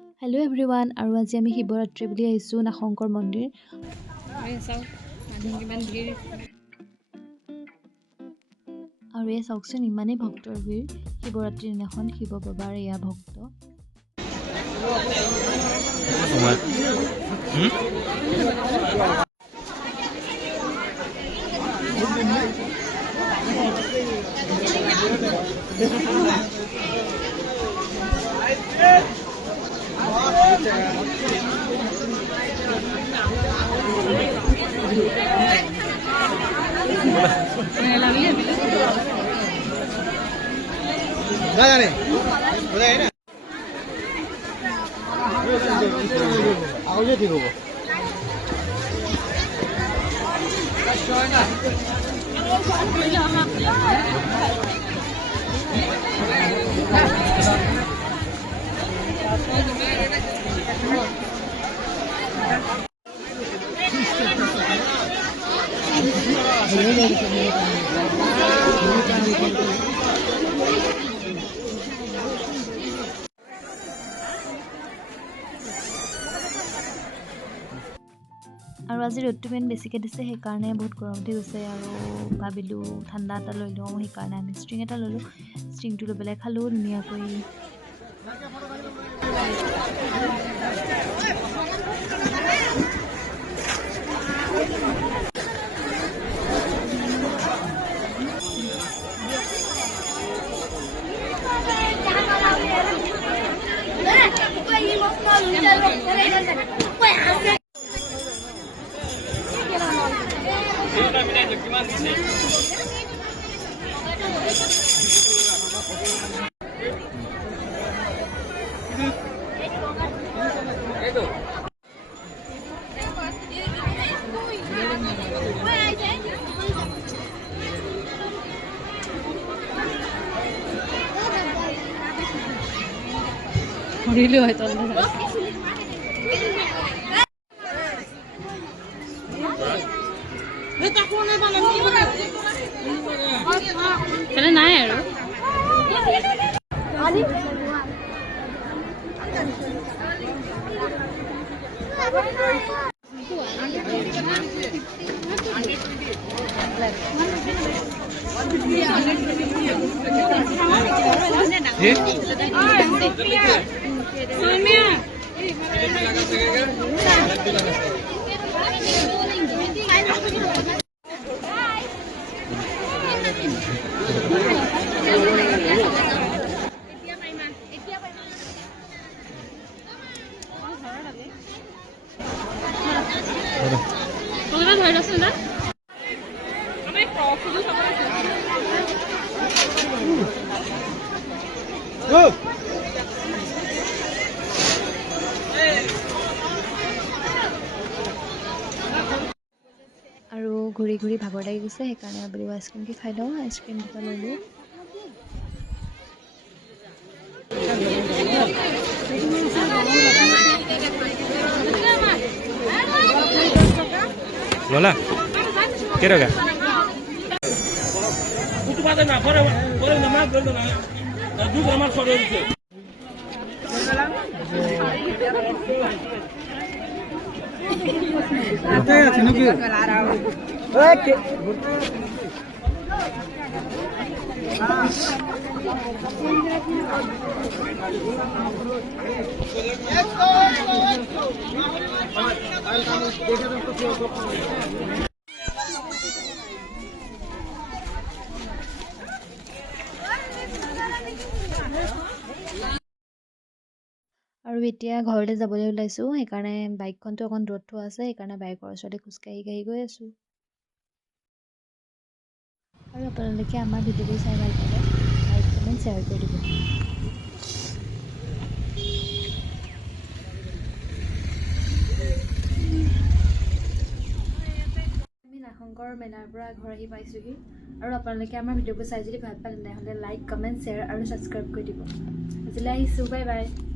Hello' everyone আৰু আজি আমি শিৱৰাত্ৰি বুলি আহিছোঁ নাগশংকৰ মন্দিৰ আৰু এই চাওকচোন ইমানেই ভক্তৰ ভিৰ শিৱৰাত্ৰিৰ দিনাখন শিৱ বাবাৰ এয়া ভক্ত আৰু আজি ৰ'দটো ইমান বেছিকৈ দিছে সেইকাৰণে বহুত গৰম উঠি গৈছে আৰু ভাবিলোঁ ঠাণ্ডা এটা লৈ লওঁ সেইকাৰণে আমি ষ্ট্ৰিং এটা ল'লোঁ ষ্ট্ৰিংটো লৈ পেলাই খালোঁ ধুনীয়াকৈ কৰিলোঁ হয় তলে নাই আৰু আৰু ঘূৰি ঘূৰি ভাগৰ লাগি গৈছে সেইকাৰণে বোলো আইচক্ৰীমকে খাই লওঁ আইচক্ৰীম দুটা ল'লোঁ Lola, ¿qué toca? আৰু এতিয়া ঘৰলৈ যাবলৈ ওলাইছোঁ সেইকাৰণে বাইকখনটো অকণ দূৰত থোৱা আছে সেইকাৰণে বাইকৰ ওচৰতে খোজকাঢ়ি গৈ আছোঁ আৰু আপোনালোকে আমাৰ ভিডিঅ'বোৰ চাই ভাল পালে লাইক কমেণ্ট শ্বেয়াৰ কৰি দিব আমি নাগশংকৰ মেলাৰ পৰা ঘৰ আহি পাইছোঁহি আৰু আপোনালোকে আমাৰ ভিডিঅ'বোৰ চাই যদি ভাল পালে তেনেহ'লে লাইক কমেণ্ট শ্বেয়াৰ আৰু ছাবস্ক্ৰাইব কৰি দিব আজিলৈ আহিছোঁ বাই বাই